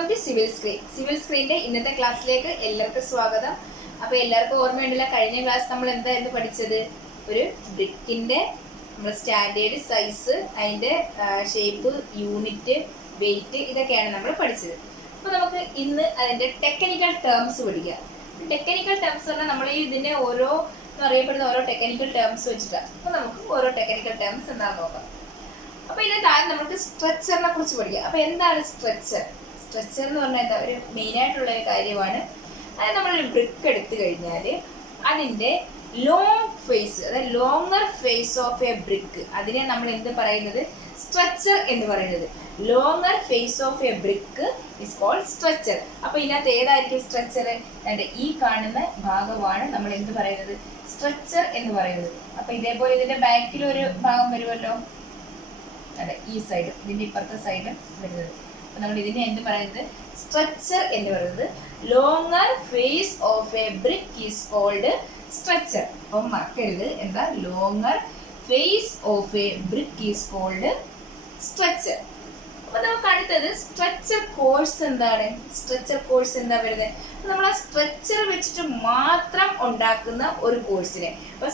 Welcome to civil സ്ക്രീനിന്റെ ഇന്നത്തെ ക്ലാസ്സിലേക്ക് എല്ലാവർക്കും സ്വാഗതം. അപ്പോൾ എല്ലാവർക്കും ഓർമ്മയുണ്ടല്ലോ, കഴിഞ്ഞ ക്ലാസ് നമ്മൾ എന്തായിരുന്നു പഠിച്ചത്? ഒരു ബ്രിക്കിന്റെ നമ്മുടെ സ്റ്റാൻഡേർഡ് സൈസ്, അതിന്റെ ഷേപ്പ്, യൂണിറ്റ്, വെയിറ്റ്, ഇതൊക്കെയാണ് നമ്മൾ പഠിച്ചത്. അപ്പോൾ നമുക്ക് ഇന്ന് അതിന്റെ ടെക്നിക്കൽ ടേംസ് പഠിക്കാം. ടെക്നിക്കൽ ടേംസ് പറഞ്ഞാൽ നമ്മൾ ഇതിന്റെ ഓരോ അറിയപ്പെടുന്ന ഓരോ ടെക്നിക്കൽ ടേംസ് വെച്ചിട്ടാണ്. അപ്പോൾ നമുക്ക് ഓരോ ടെക്നിക്കൽ ടേംസ് എന്താണെന്ന് നോക്കാം. അപ്പോൾ ഇതിന് താഴെ നമുക്ക് സ്ട്രക്ചറിനെ കുറിച്ച് പഠിക്കാം. അപ്പോൾ എന്താണ് സ്ട്രക്ചർ? സ്ട്രക്ചർ എന്ന് പറഞ്ഞാൽ എന്താ, ഒരു മെയിനായിട്ടുള്ളൊരു കാര്യമാണ്. അതായത് നമ്മളൊരു ബ്രിക്ക് എടുത്തു കഴിഞ്ഞാൽ അതിൻ്റെ ലോങ് ഫേസ്, അതായത് longer face of a brick, അതിനെ നമ്മൾ എന്ത് പറയുന്നത്? സ്ട്രക്ചർ എന്ന് പറയുന്നത്. Longer face of a brick is called stretcher. അപ്പോൾ ഇതിനകത്ത് ഏതായിരിക്കും സ്ട്രക്ചർ? ഈ കാണുന്ന ഭാഗമാണ് നമ്മൾ എന്ത് പറയുന്നത്? സ്ട്രക്ചർ എന്ന് പറയുന്നത്. അപ്പോൾ ഇതേപോലെ ഇതിൻ്റെ ബാക്കിൽ ഒരു ഭാഗം വരുമല്ലോ, അതെ, ഈ സൈഡ്, ഇതിൻ്റെ ഇപ്പുറത്തെ സൈഡും വരുന്നത്. അപ്പം നമ്മൾ ഇതിനെ എന്ത് പറയുന്നത്? സ്ട്രക്ചർ എന്ന് പറയുന്നത്. Longer face of a brick is called stretcher. അപ്പം മറക്കരുത്, എന്താ? Longer face of a brick is called stretcher. അപ്പം നമുക്ക് അടുത്തത് സ്ട്രക്ചർ കോഴ്സ് എന്താണ്? സ്ട്രക്ചർ കോഴ്സ് എന്താ വരുന്നത്? നമ്മൾ ആ സ്ട്രക്ചർ വെച്ചിട്ട് മാത്രം ഉണ്ടാക്കുന്ന ഒരു കോഴ്സിനെ, അപ്പോൾ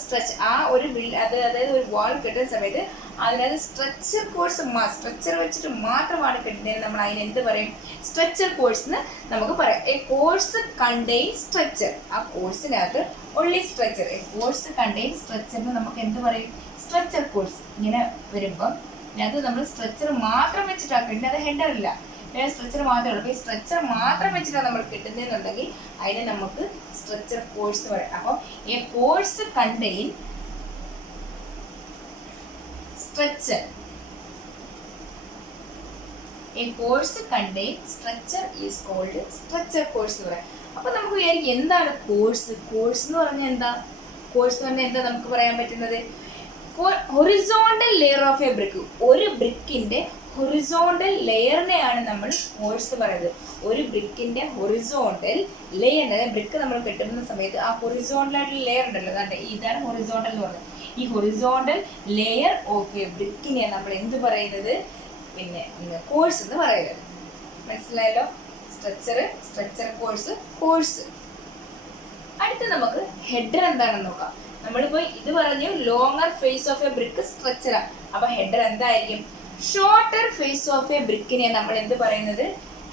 ആ ഒരു അതായത് ഒരു വാൾ കെട്ടുന്ന സമയത്ത് അതിനകത്ത് സ്ട്രക്ചർ കോഴ്സ്, സ്ട്രക്ചർ വെച്ചിട്ട് മാത്രമാണ് കെട്ടുന്നത്. നമ്മൾ അതിന് എന്ത് പറയും? സ്ട്രക്ചർ കോഴ്സ് എന്ന് നമുക്ക് പറയാം. A course contain structure. ആ കോഴ്സിനകത്ത് only structure. A course contain സ്ട്രക്ചറിന് നമുക്ക് എന്ത് പറയും? Structure course. ഇങ്ങനെ വരുമ്പം അതിനകത്ത് നമ്മൾ സ്ട്രക്ചർ മാത്രം വെച്ചിട്ടാണ് കിട്ടുന്നത്, അത് ഹെഡർ ഇല്ല, സ്ട്രക്ചർ മാത്രമേ ഉള്ളൂ. അപ്പോൾ ഈ സ്ട്രക്ചർ മാത്രം വെച്ചിട്ടാണ് നമ്മൾ കിട്ടുന്നതെന്നുണ്ടെങ്കിൽ അതിനെ നമുക്ക് സ്ട്രക്ചർ കോഴ്സ് പറയാം. അപ്പോൾ a course contain stretcher. A course contain stretcher is called stretcher course എന്ന് പറയാം. അപ്പോൾ നമുക്ക് വിചാരിക്കും എന്താണ് കോഴ്സ്? കോഴ്സ് എന്ന് പറഞ്ഞാൽ എന്താ? കോഴ്സ് എന്ന് പറഞ്ഞാൽ എന്താ നമുക്ക് പറയാൻ പറ്റുന്നത്? Horizontal layer of a brick. ഒരു ബ്രിക്കിന്റെ ഹൊറിസോണ്ടൽ ലെയറിനെയാണ് നമ്മൾ കോഴ്സ് പറയുന്നത്. ഒരു ബ്രിക്കിന്റെ ഹൊറിസോണ്ടൽ ലെയർ, അതായത് ബ്രിക്ക് നമ്മൾ കെട്ടുന്ന സമയത്ത് ആ ഹൊറിസോണ്ടൽ ആയിട്ടുള്ള ലെയർ ഉണ്ടല്ലോ, അതാണ്ട് ഇതാണ് ഹൊറിസോണ്ടൽ എന്ന് പറയുന്നത്. ഈ ഹൊറിസോണ്ടൽ ലെയർ ഓഫ് എ ബ്രിക്കിനെ നമ്മൾ എന്ത് പറയുന്നത്? പിന്നെ കോഴ്സ് എന്ന് പറയുന്നത്. മനസ്സിലായല്ലോ? Structure course. അടുത്ത് നമുക്ക് ഹെഡർ എന്താണെന്ന് നോക്കാം. നമ്മളിപ്പോ ഇത് പറഞ്ഞു longer face of a brick സ്ട്രക്ചറാണ്. അപ്പൊ ഹെഡർ എന്തായിരിക്കും? ഷോർട്ടർ ഫേസ് ഓഫ് എ ബ്രിക്കിനെ നമ്മൾ എന്ത് പറയുന്നത്?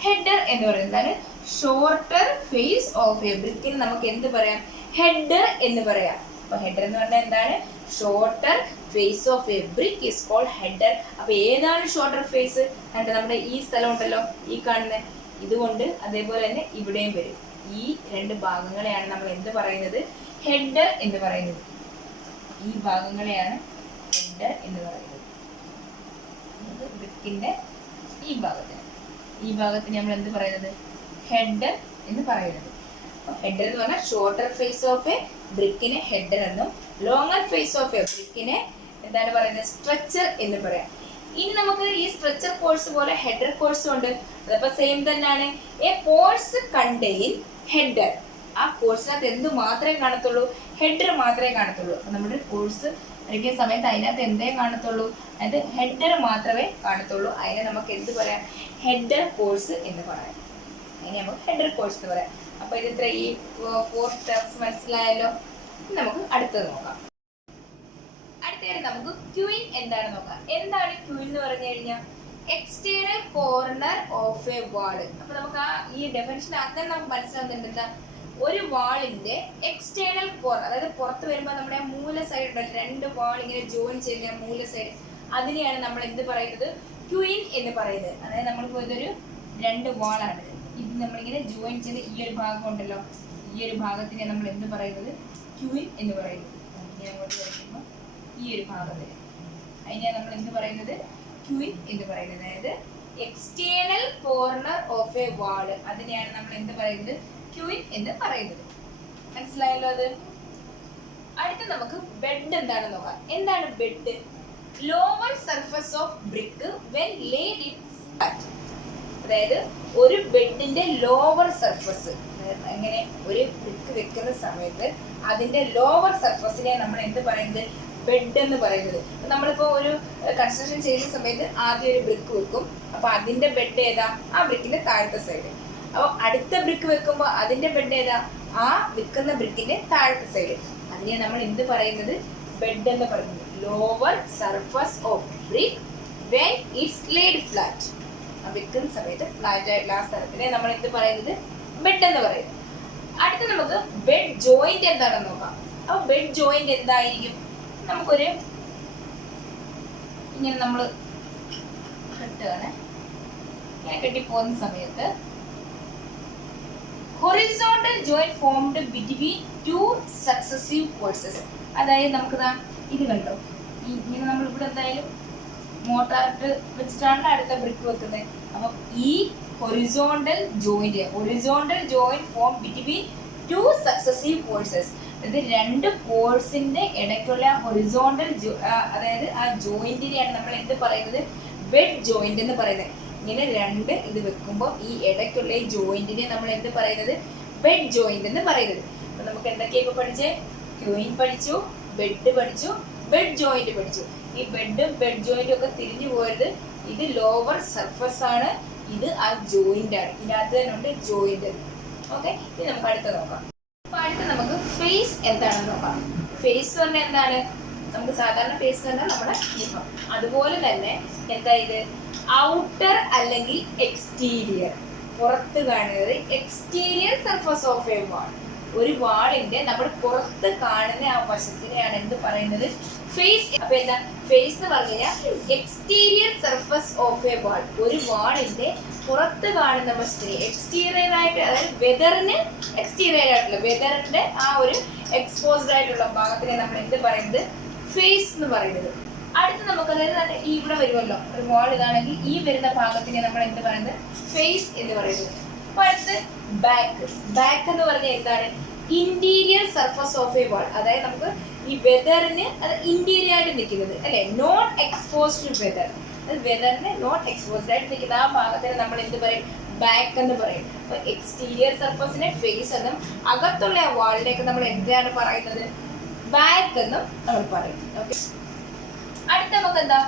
ഹെഡർ എന്ന് പറയുന്നത്. ഷോർട്ടർ ഫേസ് ഓഫ് എ ബ്രിക്കിന് നമുക്ക് എന്ത് പറയാം? ഹെഡർ എന്ന് പറയാം. അപ്പൊ ഹെഡർ എന്ന് പറഞ്ഞാൽ എന്താണ്? Shorter face of a brick is called header. അപ്പൊ ഏതാണ് ഷോർട്ടർ ഫേസ്? നമ്മുടെ ഈ സ്ഥലം ഉണ്ടല്ലോ, ഈ കാണുന്ന ഇതുകൊണ്ട് അതേപോലെ തന്നെ ഇവിടെയും വരും. ഈ രണ്ട് ഭാഗങ്ങളെയാണ് നമ്മൾ എന്ത് പറയുന്നത്? ഹെഡർ എന്ന് പറയുന്നത്. ഈ ഭാഗങ്ങളെയാണ് ഹെഡർ എന്ന് പറയുന്നത്. ബ്രിക്കിന്റെ ഈ ഭാഗത്തിന് നമ്മൾ എന്ത് പറയുന്നത്? ഹെഡർ എന്ന് പറയുന്നത്. ഹെഡർ എന്ന് പറഞ്ഞാൽ ഷോർട്ടർ ഫേസ് ഓഫ് എ ബ്രിക്കിനെ ഹെഡർ എന്നും ലോങ്ങർ ഫേസ് ഓഫ് എ ബ്രിക്കിനെ എന്താണ് പറയുന്നത്? സ്ട്രക്ചർ എന്ന് പറയാം. ഇനി നമുക്ക് ഈ സ്ട്രക്ചർ കോഴ്സ് പോലെ ഹെഡർ കോഴ്സും ഉണ്ട്. അതപ്പോ സെയിം തന്നെയാണ്. A course contain header. ആ കോഴ്സിനകത്ത് എന്ത് മാത്രമേ കാണത്തുള്ളൂ? ഹെഡർ മാത്രമേ കാണത്തുള്ളൂ. അപ്പൊ നമ്മുടെ കോഴ്സ് പഠിക്കുന്ന സമയത്ത് അതിനകത്ത് എന്തേ കാണത്തുള്ളൂ? അതായത് ഹെഡർ മാത്രമേ കാണത്തുള്ളൂ. അതിനെ നമുക്ക് എന്ത് പറയാം? ഹെഡർ കോഴ്സ് എന്ന് പറയാം. അതിനെ നമുക്ക് ഹെഡർ കോഴ്സ് എന്ന് പറയാം. അപ്പൊ ഇത് ഇത്ര ഈ 4 സ്റ്റെപ്സ് മനസ്സിലായല്ലോ. നമുക്ക് അടുത്തത് നോക്കാം. അടുത്തതായിട്ട് നമുക്ക് ക്യൂയിൻ എന്താണെന്ന് നോക്കാം. എന്താണ് ക്യൂയിൻ എന്ന് പറഞ്ഞു കഴിഞ്ഞാൽ? എക്സ്റ്റേണൽ കോർണർ ഓഫ് എ വാള്. അപ്പൊ നമുക്ക് ഈ ഡെഫിനിഷൻ ആദ്യം നമുക്ക് മനസ്സിലാവുന്നുണ്ട്. എന്താ? ഒരു വാളിന്റെ എക്സ്റ്റേണൽ കോർണർ, അതായത് പുറത്ത് വരുമ്പോൾ നമ്മുടെ മൂല സൈഡ് ഉണ്ടല്ലോ, രണ്ട് വാൾ ഇങ്ങനെ ജോയിൻ ചെയ്യുന്ന മൂല സൈഡ്, അതിനെയാണ് നമ്മൾ എന്ത് പറയുന്നത്? ക്യൂയിൻ എന്ന് പറയുന്നത്. അതായത് നമ്മളിപ്പോൾ ഇതൊരു 2 വാളാണ്, ഇത് നമ്മളിങ്ങനെ ജോയിൻ ചെയ്ത് ഈ ഒരു ഭാഗം ഉണ്ടല്ലോ, ഈ ഒരു ഭാഗത്തിനെ നമ്മൾ എന്ത് പറയുന്നത്? ക്യൂയിൻ എന്ന് പറയുന്നത്. ഇങ്ങനെ അങ്ങോട്ട് വരുമ്പോൾ ഈ ഒരു ഭാഗം വരും, അതിനെയാണ് നമ്മൾ എന്ത് പറയുന്നത്? ക്യൂയിൻ എന്ന് പറയുന്നത്. അതായത് എക്സ്റ്റേണൽ കോർണർ ഓഫ് എ വാള്, അതിനെയാണ് നമ്മൾ എന്ത് പറയുന്നത്? ക്യൂയിൻ എന്ന് പറയുന്നത്. മനസ്സിലായല്ലോ അത്? അടുത്ത നമുക്ക് ബെഡ് എന്താണെന്ന് നോക്കാം. എന്താണ് bed? Lower surface of brick when laid in flat. അതായത് ഒരു ബെഡിന്റെ ലോവർ സർഫസ്, എങ്ങനെ ഒരു ബ്രിക്ക് വെക്കുന്ന സമയത്ത് അതിന്റെ ലോവർ സർഫസിനെ നമ്മൾ എന്ത് പറയുന്നത്? ബെഡ് എന്ന് പറയുന്നത്. നമ്മളിപ്പോൾ ഒരു കൺസ്ട്രക്ഷൻ ചെയ്യുന്ന സമയത്ത് ആദ്യം ഒരു ബ്രിക്ക് വെക്കും. അപ്പോൾ അതിന്റെ ബെഡ് ഏതാ? ആ ബ്രിക്കിന്റെ താഴത്തെ സൈഡ്. അപ്പോൾ അടുത്ത ബ്രിക്ക് വെക്കുമ്പോൾ അതിന്റെ ബെഡ് ഏതാ? ആ വെക്കുന്ന ബ്രിക്കിന്റെ താഴത്തെ സൈഡ്. അതിനെ നമ്മൾ എന്ത് പറയുന്നത്? ബെഡ് എന്ന് പറയുന്നത്. Lower surface of brick when it's laid flat. വെക്കുന്ന സമയത്ത് ഫ്ലാറ്റ് ആയിട്ടുള്ള ആ സ്ഥലത്തിനെ നമ്മൾ എന്ത് പറയുന്നത്? ബെഡ് എന്ന് പറയുന്നത്. അടുത്ത നമുക്ക് ബെഡ് ജോയിന്റ് എന്താണെന്ന് നോക്കാം. അപ്പൊ ബെഡ് ജോയിന്റ് എന്തായിരിക്കും? നമുക്കൊരു ഇങ്ങനെ നമ്മൾ കെട്ടുകയാണ്. ഇങ്ങനെ കെട്ടിപ്പോകുന്ന സമയത്ത് horizontal joint formed between two successive courses. അതായത് നമുക്ക് ഇത് കണ്ടോ, ഇങ്ങനെ നമ്മൾ ഇവിടെ എന്തായാലും മോട്ടാറിട്ട് വെച്ചിട്ടാണ് അടുത്ത ബ്രിക്ക് വെക്കുന്നത്. അപ്പം ഈ horizontal joint form between two successive courses. ഇത് രണ്ട് കോഴ്സിന്റെ ഇടയ്ക്കുള്ള ഹൊറിസോണ്ടൽ അതായത് ആ ജോയിന്റിനെയാണ് നമ്മൾ എന്ത് പറയുന്നത്? ബെഡ് ജോയിന്റ് എന്ന് പറയുന്നത്. ഇങ്ങനെ രണ്ട് ഇത് വെക്കുമ്പോൾ ഈ ഇടയ്ക്കുള്ള ഈ ജോയിന്റിനെ നമ്മൾ എന്ത് പറയുന്നത്? ബെഡ് ജോയിന്റ് എന്ന് പറയുന്നത്. അപ്പൊ നമുക്ക് എന്തൊക്കെയാ ഇപ്പൊ പഠിച്ചേ? ക്യൂയിൻ പഠിച്ചു, ബെഡ് പഠിച്ചു, ബെഡ് ജോയിന്റ് പഠിച്ചു. ഈ ബെഡും ബെഡ് ജോയിന്റും ഒക്കെ തിരിഞ്ഞു പോയത് ഇത് ലോവർ സർഫസ് ആണ്, ഇത് ആ ജോയിന്റ് ആണ്. ഇതിനകത്ത് തന്നെ ഉണ്ട് ജോയിന്റ്. ഓക്കെ, ഇനി നമുക്ക് അടുത്ത നോക്കാം. അപ്പൊ അടുത്ത നമുക്ക് ഫേസ് എന്താണെന്ന് നോക്കാം. ഫേസ് പറഞ്ഞാൽ എന്താണ്? നമുക്ക് സാധാരണ ഫേസ് പറഞ്ഞാൽ നമ്മുടെ മുഖം. അതുപോലെ തന്നെ എന്താ ഇത്? ഔട്ടർ അല്ലെങ്കിൽ എക്സ്റ്റീരിയർ, പുറത്ത് കാണുന്നത് എക്സ്റ്റീരിയർ സർഫസ് ഓഫ് എ വാൾ. ഒരു വാളിന്റെ നമ്മൾ പുറത്ത് കാണുന്ന ആ വശത്തിനെയാണ് എന്ത് പറയുന്നത്? ഫേസ്. അപ്പൊ എന്താ ഫേസ് എന്ന് പറഞ്ഞു കഴിഞ്ഞാൽ എക്സ്റ്റീരിയർ സർഫസ് ഓഫ് എ വാൾ. ഒരു വാളിന്റെ പുറത്ത് കാണുന്ന വശത്തിന് എക്സ്റ്റീരിയർ ആയിട്ട്, അതായത് വെതറിന് എക്സ്റ്റീരിയർ ആയിട്ടുള്ള വെതറിന്റെ ആ ഒരു എക്സ്പോസ്ഡ് ആയിട്ടുള്ള ഭാഗത്തിനെ നമ്മൾ എന്ത് പറയുന്നത്? ഫേസ് എന്ന് പറയുന്നത്. അടുത്ത് നമുക്ക് അതായത് ഈ ഇവിടെ വരുമല്ലോ ഒരു വാൾ, ഇതാണെങ്കിൽ ഈ വരുന്ന ഭാഗത്തിനെ നമ്മൾ എന്ത് പറയുന്നത്? ഫേസ് എന്ന് പറയുന്നത്. അപ്പൊ അടുത്ത് ബാക്ക്. ബാക്ക് എന്ന് പറഞ്ഞാൽ എന്താണ്? Interior surface of a wall. അതായത് നമുക്ക് ഈ വെതറിന് അത് ഇന്റീരിയർ ആയിട്ട് നിൽക്കുന്നത് അല്ലെ, നോട്ട് എക്സ്പോസ്ഡ് ടു വെതർ. വെതറിന് നോട്ട് എക്സ്പോസ്ഡ് ആയിട്ട് നിൽക്കുന്ന ആ ഭാഗത്തിന് നമ്മൾ എന്ത് പറയും? ബാക്ക് എന്ന് പറയും. അപ്പൊ എക്സ്റ്റീരിയർ സർഫസിനെ ഫേസ് എന്നും അകത്തുള്ള ആ വാളിലേക്ക് നമ്മൾ എന്താണ് പറയുന്നത്? ബാക്ക് എന്നും നമ്മൾ പറയും. ഓക്കെ, അടുത്ത നമുക്ക് എന്താ?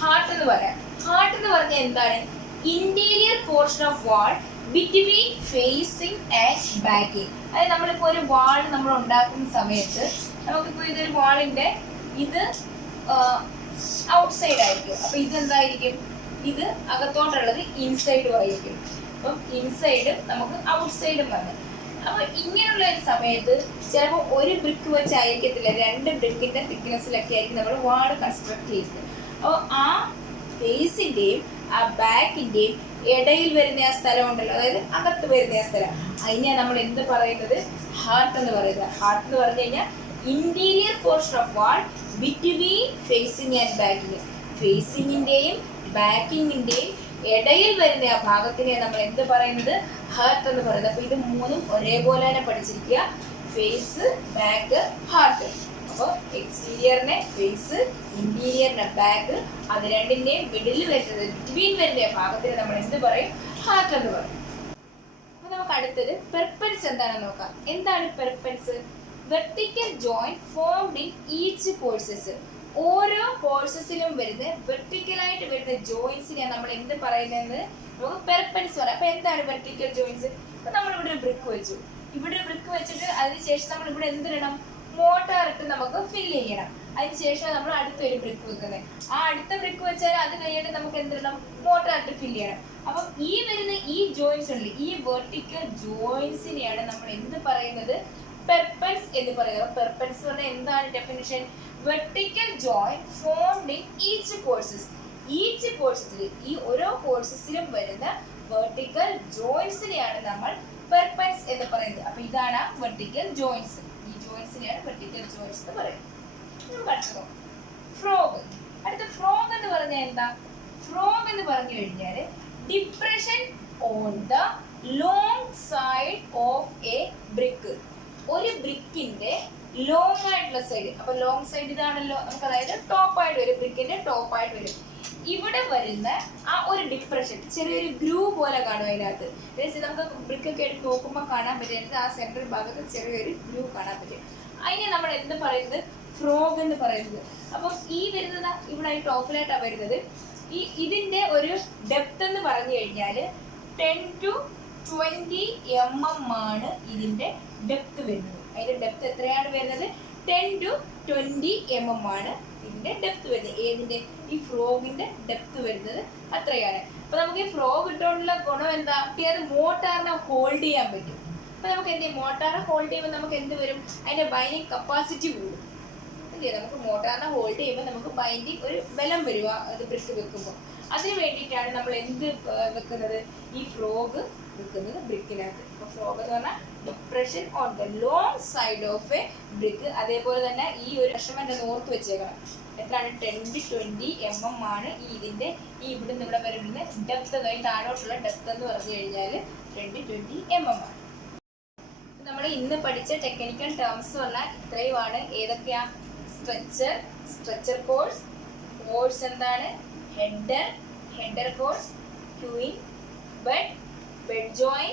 ഹാർട്ട് എന്ന് പറയാം. ഹാർട്ട് എന്ന് പറഞ്ഞാൽ എന്താണ്? Interior portion of wall between facing and backing. അതായത് നമ്മളിപ്പോൾ ഒരു വാൾ നമ്മൾ ഉണ്ടാക്കുന്ന സമയത്ത് നമുക്കിപ്പോൾ ഇതൊരു വാളിന്റെ ഇത് ഔട്ട്സൈഡ് ആയിരിക്കും. അപ്പൊ ഇതെന്തായിരിക്കും? ഇത് അകത്തോട്ടുള്ളത് ഇൻസൈഡും ആയിരിക്കും. അപ്പം ഇൻസൈഡും നമുക്ക് ഔട്ട്സൈഡും വന്ന്. അപ്പൊ ഇങ്ങനെയുള്ള ഒരു സമയത്ത് ചിലപ്പോൾ ഒരു ബ്രിക്ക് വെച്ചായിരിക്കത്തില്ല, രണ്ട് ബ്രിക്കിന്റെ തിക്നെസ്സിലൊക്കെ ആയിരിക്കും നമ്മൾ വാൾ കൺസ്ട്രക്ട് ചെയ്യുന്നത്. അപ്പോൾ ആ ഫേസിന്റെയും ആ ബാക്കിന്റെയും ഇടയിൽ വരുന്ന ആ സ്ഥലം ഉണ്ടല്ലോ, അതായത് അകത്ത് വരുന്ന ആ സ്ഥലം, അതിനെയാണ് നമ്മൾ എന്ത് പറയുന്നത്? ഹാർട്ട് എന്ന് പറയുന്നത്. ഹാർട്ട് എന്ന് പറഞ്ഞു കഴിഞ്ഞാൽ interior portion of wall between facing and backing. ഫേസിങ്ങിന്റെയും ബാക്കിങ്ങിന്റെയും ഇടയിൽ വരുന്ന ആ ഭാഗത്തിനെ നമ്മൾ എന്ത് പറയുന്നത്? ഹാർട്ട് എന്ന് പറയുന്നത്. അപ്പൊ ഇത് മൂന്നും ഒരേപോലെ തന്നെ പഠിച്ചിരിക്കുക. Face, back, heart. അപ്പോൾ എക്സ്റ്റീരിയറിനെ ഫേസ്, ഇന്റീരിയറിനെ ബാക്ക്, അത് രണ്ടിന്റെയും മിഡിൽ വരുന്നത് ബിറ്റ്വീൻ വരുന്ന ഭാഗത്തിന് നമ്മൾ എന്ത് പറയും? ഹാർട്ട് എന്ന് പറയും. അപ്പൊ നമുക്ക് അടുത്തത് പെർപ്പൻസ് എന്താണെന്ന് നോക്കാം. എന്താണ് perpends? Vertical joint formed in each courses. ഓരോ കോഴ്സസിലും വരുന്ന വെർട്ടിക്കലായിട്ട് വരുന്ന ജോയിന്റ്സിനെ നമ്മൾ എന്ത് പറയുന്നത്? നമുക്ക് പെർപ്പൻസ് പറയാം. അപ്പൊ എന്താണ് വെർട്ടിക്കൽ ജോയിന്റ്സ്? അപ്പൊ നമ്മളിവിടെ ഒരു ബ്രിക്ക് വെച്ചു. ഇവിടെ ഒരു ബ്രിക്ക് വെച്ചിട്ട് അതിനുശേഷം നമ്മൾ ഇവിടെ എന്തിടണം? മോട്ടാർ ഇട്ട് നമുക്ക് ഫില്ല് ചെയ്യണം. അതിനുശേഷം നമ്മൾ അടുത്തൊരു ബ്രിക്ക് വെക്കുന്നത്. ആ അടുത്ത ബ്രിക്ക് വെച്ചാൽ അത് കഴിഞ്ഞിട്ട് നമുക്ക് എന്തിടണം? മോട്ടാർ ഇട്ട് ഫില്ല് ചെയ്യണം. അപ്പം ഈ വരുന്ന ഈ ജോയിന്റ്സ് ഉണ്ട്, ഈ വെർട്ടിക്കൽ ജോയിന്റ്സിനെയാണ് നമ്മൾ എന്ത് പറയുന്നത്? പെർപ്പൻസ് എന്ന് പറയുന്നത്. പെർപ്പൻസ് പറഞ്ഞാൽ എന്താണ് definition? Vertical joint formed in each courses. Each കോഴ്സസിൽ, ഈ ഓരോ കോഴ്സസിലും വരുന്ന വെർട്ടിക്കൽ ജോയിന്റ്സിനെയാണ് നമ്മൾ പെർപ്പൻസ് എന്ന് പറയുന്നത്. അപ്പൊ ഇതാണ് വെർട്ടിക്കൽ ജോയിന്റ്സ്. ഈ ജോയിന്റ്സിനെയാണ് വെർട്ടിക്കൽ ജോയിന്റ്സ് എന്ന് പറയുന്നത്. അടുത്തതോ ഫ്രോഗ്. അടുത്ത ഫ്രോഗ് എന്ന് പറഞ്ഞാൽ എന്താ? ഫ്രോഗ് എന്ന് പറഞ്ഞു കഴിഞ്ഞാൽ depression on the long side of a brick. ഒരു ബ്രിക്കിന്റെ ലോങ് ആയിട്ടുള്ള സൈഡ്. അപ്പൊ ലോങ് സൈഡ് ഇതാണല്ലോ നമുക്ക്, അതായത് ടോപ്പായിട്ട് വരും, ബ്രിക്കിന്റെ ടോപ്പായിട്ട് വരും. ഇവിടെ വരുന്ന ആ ഒരു ഡിപ്രഷൻ, ചെറിയൊരു ഗ്രൂ പോലെ കാണും അതിനകത്ത്. നമുക്ക് ബ്രിക്കൊക്കെ എടുത്ത് നോക്കുമ്പോൾ കാണാൻ പറ്റും, ആ സെൻട്രൽ ഭാഗത്ത് ചെറിയൊരു ഗ്രൂ കാണാൻ പറ്റും. അതിനെ നമ്മൾ എന്ത് പറയുന്നത്? ഫ്രോഗ് എന്ന് പറയുന്നത്. അപ്പം ഈ വരുന്നത് ഇവിടെ ഈ ടോപ്പിലായിട്ടാണ് വരുന്നത്. ഇതിന്റെ ഒരു ഡെപ്ത് എന്ന് പറഞ്ഞു കഴിഞ്ഞാൽ 10 to 20 mm ആണ് ഇതിന്റെ ഡെപ്ത് വരുന്നത്. അതിന്റെ ഡെപ്ത് എത്രയാണ് വരുന്നത്? 10 to 20 mm ആണ് ഇതിന്റെ ഡെപ്ത് വരുന്നത്. ഏതിന്റെ? ഈ ഫ്രോഗിന്റെ ഡെപ്ത് വരുന്നത് അത്രയാണ്. അപ്പൊ നമുക്ക് ഈ ഫ്രോഗ് ഇട്ടുകൊണ്ടുള്ള ഗുണം എന്താ? അത് മോട്ടാറിനെ ഹോൾഡ് ചെയ്യാൻ പറ്റും. അപ്പൊ നമുക്ക് എന്ത് ചെയ്യും? മോട്ടാറിനെ ഹോൾഡ് ചെയ്യുമ്പോൾ നമുക്ക് എന്ത് വരും? അതിന്റെ ബൈൻഡിങ് കപ്പാസിറ്റി കൂടും. എന്ത് ചെയ്യാം? നമുക്ക് മോട്ടാറിനെ ഹോൾഡ് ചെയ്യുമ്പോൾ നമുക്ക് ബൈൻഡിങ് ഒരു ബലം വരിക അത് ബ്രിക്ക് വെക്കുമ്പോൾ. അതിന് വേണ്ടിയിട്ടാണ് നമ്മൾ എന്ത് വെക്കുന്നത്? ഈ ഫ്രോഗ് വെക്കുന്നത് ബ്രിക്കിനകത്ത്. അപ്പോൾ ഫ്രോഗ് എന്ന് പറഞ്ഞാൽ depression on the long side of a brick. അതേപോലെ തന്നെ ഈ ഒരു മെഷർമെന്റ് ഓർത്ത് വെച്ചേക്കണം. എത്രയാണ്? 10 to 20 mm ആണ് ഇതിന്റെ ഈ ഇവിടുന്ന് ഇവിടെ വരുന്ന ഡെപ്ത്. താഴോട്ടുള്ള ഡെപ്ത് എന്ന് പറഞ്ഞു കഴിഞ്ഞാൽ 10 to 20 mm ആണ്. നമ്മൾ ഇന്ന് പഠിച്ച ടെക്നിക്കൽ ടേംസ് പറഞ്ഞാൽ ഇത്രയുമാണ്. ഏതൊക്കെയാ? സ്ട്രെച്ചർ കോഴ്സ് എന്താണ്? Header course, queuing, bed join,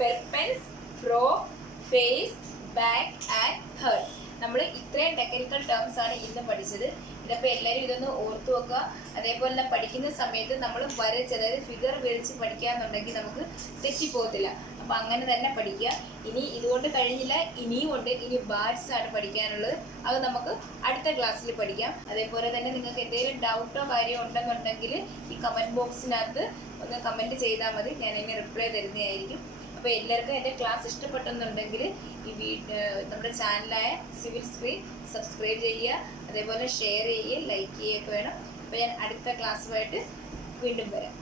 perpends, frog, face, back and head. നമ്മൾ ഇത്രയും ടെക്നിക്കൽ ടേംസ് ആണ് ഇന്ന് പഠിച്ചത്. ഇതപ്പോൾ എല്ലാവരും ഇതൊന്ന് ഓർത്തു വെക്കുക. അതേപോലെ തന്നെ പഠിക്കുന്ന സമയത്ത് നമ്മൾ വരച്ച്, അതായത് ഫിഗർ വരച്ച് പഠിക്കുകയെന്നുണ്ടെങ്കിൽ നമുക്ക് തെറ്റിപ്പോകത്തില്ല. അപ്പം അങ്ങനെ തന്നെ പഠിക്കുക. ഇനി ഇതുകൊണ്ട് കഴിഞ്ഞില്ല, ഇനിയും ഉണ്ട്. ഇനി ബാറ്റ്സ് ആണ് പഠിക്കാനുള്ളത്. അത് നമുക്ക് അടുത്ത ക്ലാസ്സിൽ പഠിക്കാം. അതേപോലെ തന്നെ നിങ്ങൾക്ക് എന്തെങ്കിലും ഡൗട്ടോ കാര്യമോ ഉണ്ടെന്നുണ്ടെങ്കിൽ ഈ കമൻറ്റ് ബോക്സിനകത്ത് ഒന്ന് കമൻറ്റ് ചെയ്താൽ മതി. ഞാൻ അതിന് റിപ്ലൈ തരുന്നതായിരിക്കും. അപ്പോൾ എല്ലാവർക്കും എൻ്റെ ക്ലാസ് ഇഷ്ടപ്പെട്ടെന്നുണ്ടെങ്കിൽ ഈ നമ്മുടെ ചാനലായ സിവിൽ സ്ക്രീൻ സബ്സ്ക്രൈബ് ചെയ്യുക, അതേപോലെ ഷെയർ ചെയ്യുക, ലൈക്ക് ചെയ്യുകയൊക്കെ വേണം. അപ്പോൾ ഞാൻ അടുത്ത ക്ലാസ്സുമായിട്ട് വീണ്ടും വരാം.